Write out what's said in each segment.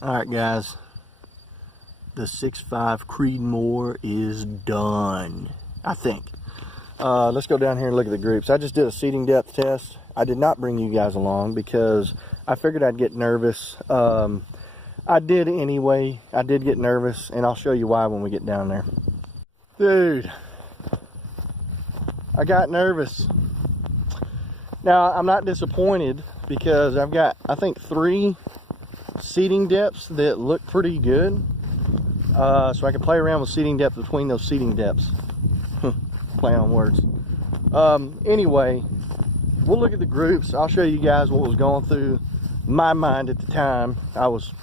Alright guys, the 6.5 Creedmoor is done, I think. Let's go down here and look at the groups. I just did a seating depth test. I did not bring you guys along because I figured I'd get nervous. I did anyway. I did get nervous, and I'll show you why when we get down there. Dude, I got nervous. Now, I'm not disappointed because I've got, I think, 3 seating depths that look pretty good. So I can play around with seating depth between those seating depths. Play on words. Anyway, we'll look at the groups. I'll show you guys what was going through my mind at the time. I was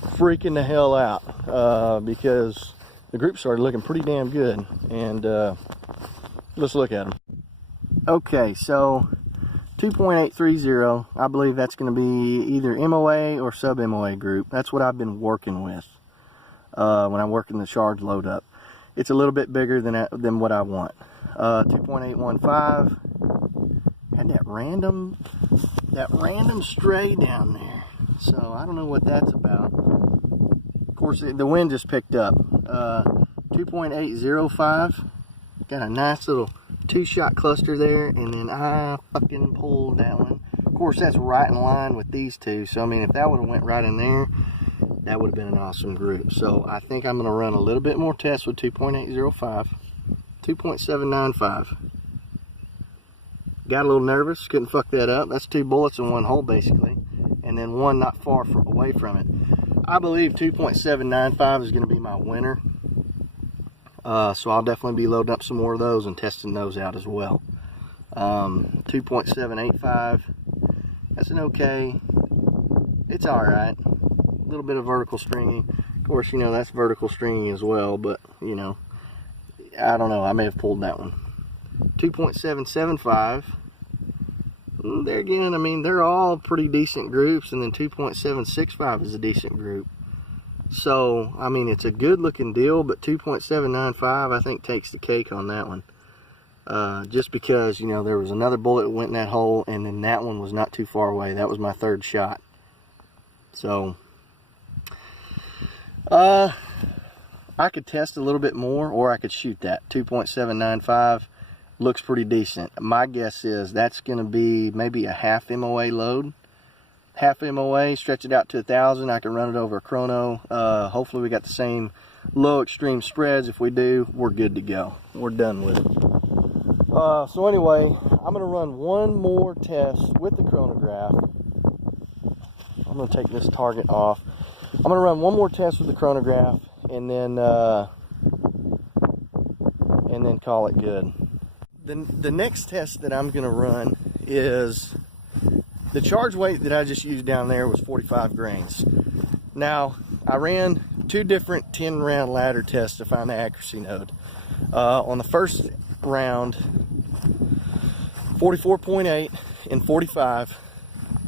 freaking the hell out because the group started looking pretty damn good. And let's look at them. Okay, so 2.830, I believe that's going to be either MOA or sub-MOA group. That's what I've been working with when I'm working the charge load up. It's a little bit bigger than what I want. 2.815, had that random stray down there. So I don't know what that's about. Of course, the wind just picked up. 2.805, got a nice little 2-shot cluster there, and then I fucking pulled that one. Of course, that's right in line with these two, so I mean, if that would have went right in there, that would have been an awesome group. So I think I'm going to run a little bit more tests with 2.805, 2.795. Got a little nervous, couldn't fuck that up. That's 2 bullets in 1 hole basically, and then 1 not far away from it. I believe 2.795 is going to be my winner. So I'll definitely be loading up some more of those and testing those out as well. 2.785, that's an okay, it's alright. A little bit of vertical stringing. Of course, you know, that's vertical stringing as well, but, you know, I don't know, I may have pulled that one. 2.775, there again, I mean, they're all pretty decent groups, and then 2.765 is a decent group. So, I mean, it's a good looking deal, but 2.795 I think takes the cake on that one. Just because, you know, there was another bullet that went in that hole, and then that one was not too far away. That was my 3rd shot. So, I could test a little bit more, or I could shoot that. 2.795 looks pretty decent. My guess is that's going to be maybe a half MOA load. Half MOA, stretch it out to 1,000. I can run it over a chrono. Hopefully we got the same low extreme spreads. If we do, we're good to go. We're done with it. So anyway, I'm going to run one more test with the chronograph. I'm going to take this target off. I'm going to run one more test with the chronograph, and then call it good. The next test that I'm going to run is the charge weight that I just used down there was 45 grains. Now, I ran 2 different 10-round ladder tests to find the accuracy node. On the first round, 44.8 and 45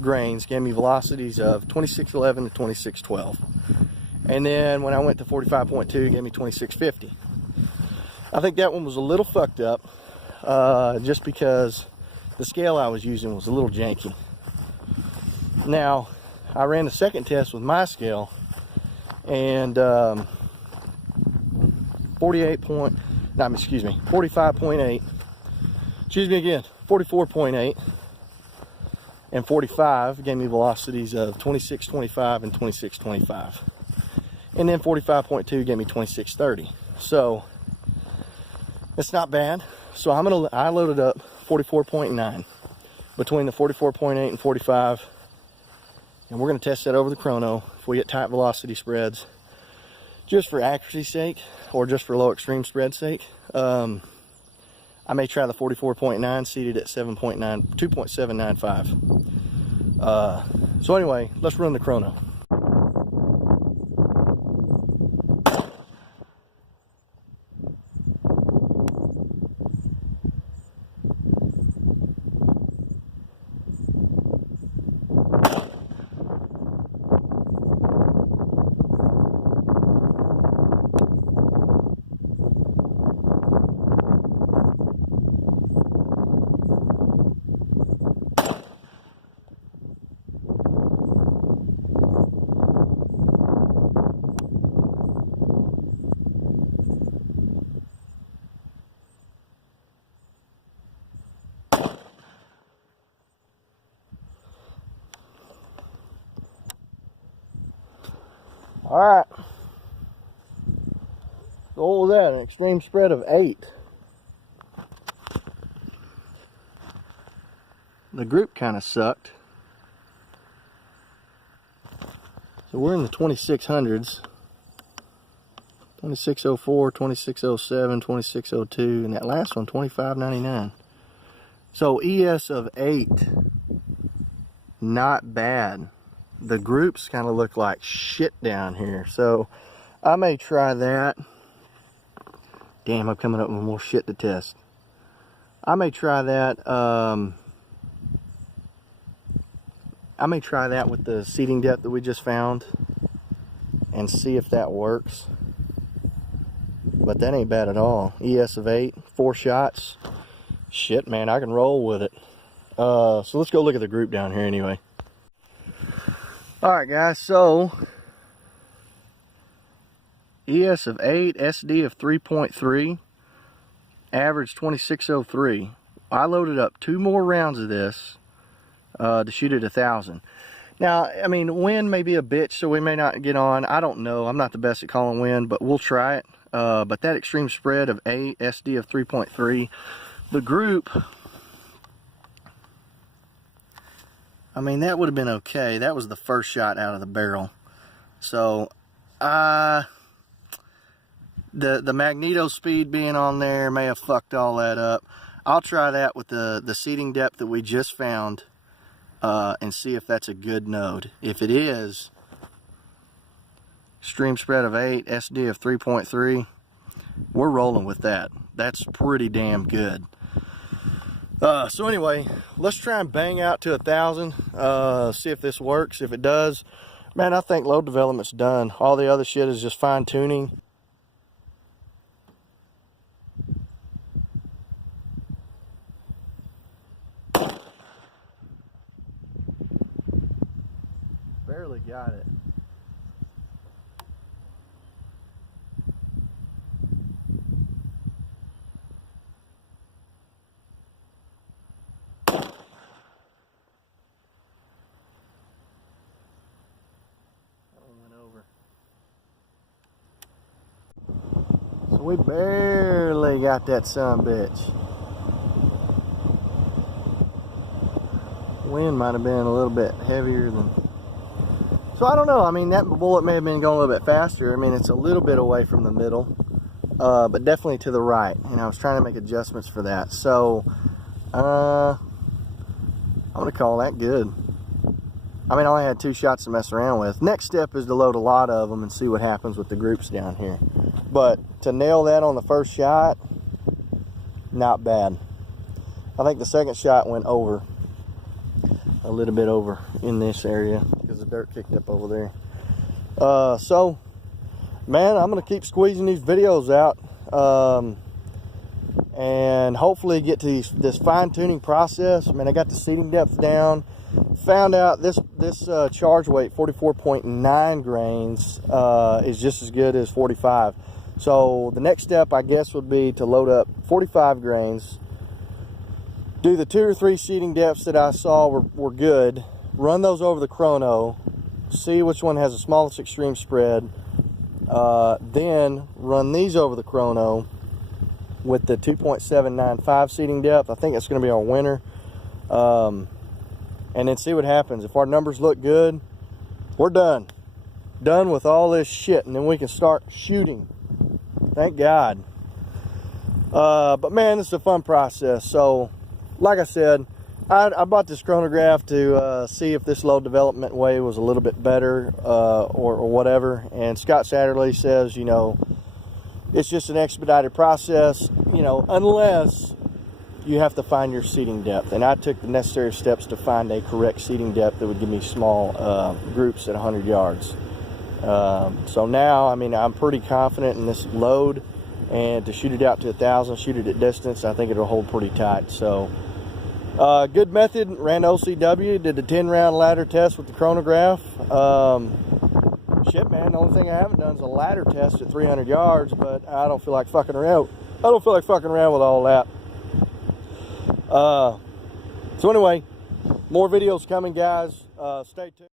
grains gave me velocities of 2611 to 2612. And then when I went to 45.2, it gave me 2650. I think that one was a little fucked up, just because the scale I was using was a little janky. Now, I ran the second test with my scale, and 45.8, excuse me again, 44.8 and 45 gave me velocities of 2625 and 2625. And then 45.2 gave me 2630. So, it's not bad. So I loaded up 44.9 between the 44.8 and 45. And we're going to test that over the chrono if we get tight velocity spreads, just for accuracy's sake, or just for low extreme spread sake. I may try the 44.9 seated at 2.795. So anyway, let's run the chrono. All right. So what was that? An extreme spread of 8. The group kind of sucked. So we're in the 2600s. 2604, 2607, 2602, and that last one, 2599. So ES of 8, not bad. The groups kind of look like shit down here, so I may try that. Damn, I'm coming up with more shit to test. I may try that. I may try that with the seating depth that we just found and see if that works. But that ain't bad at all. ES of 8, 4 shots. Shit, man, I can roll with it. So let's go look at the group down here anyway. Alright guys, so ES of 8, SD of 3.3, average 2603. I loaded up 2 more rounds of this to shoot at 1,000. Now, I mean, wind may be a bitch, so we may not get on. I don't know. I'm not the best at calling wind, but we'll try it. But that extreme spread of 8, SD of 3.3, the group, I mean, that would have been okay. That was the first shot out of the barrel. So, the magneto speed being on there may have fucked all that up. I'll try that with the seating depth that we just found and see if that's a good node. If it is, extreme spread of 8, SD of 3.3, we're rolling with that. That's pretty damn good. So anyway, let's try and bang out to 1,000, see if this works. If it does, man, I think load development's done. All the other shit is just fine tuning. Barely got it. So we barely got that son bitch. Wind might have been a little bit heavier than... So I don't know. I mean, that bullet may have been going a little bit faster. I mean, it's a little bit away from the middle, but definitely to the right. And I was trying to make adjustments for that. So I'm going to call that good. I mean, I only had 2 shots to mess around with. Next step is to load a lot of them and see what happens with the groups down here. But to nail that on the first shot, not bad. I think the second shot went over, a little bit over in this area because the dirt kicked up over there. So, man, I'm going to keep squeezing these videos out and hopefully get to this fine-tuning process. I mean, I got the seating depth down. Found out this charge weight, 44.9 grains, is just as good as 45. So the next step, I guess, would be to load up 45 grains, do the 2 or 3 seating depths that I saw were good, run those over the chrono, see which one has the smallest extreme spread, then run these over the chrono with the 2.795 seating depth. I think that's going to be our winner. And then see what happens. If our numbers look good, we're done. Done with all this shit, and then we can start shooting. Thank God. But man, this is a fun process. So, like I said, I bought this chronograph to see if this load development way was a little bit better or whatever. And Scott Satterley says, you know, it's just an expedited process, you know, unless you have to find your seating depth. And I took the necessary steps to find a correct seating depth that would give me small groups at 100 yards. So now, I mean, I'm pretty confident in this load, and to shoot it out to 1,000, shoot it at distance, I think it'll hold pretty tight. So good method. Ran OCW, did the 10-round ladder test with the chronograph. Shit, man, the only thing I haven't done is a ladder test at 300 yards, but I don't feel like fucking around. I don't feel like fucking around with all that. So anyway, more videos coming, guys. Stay tuned.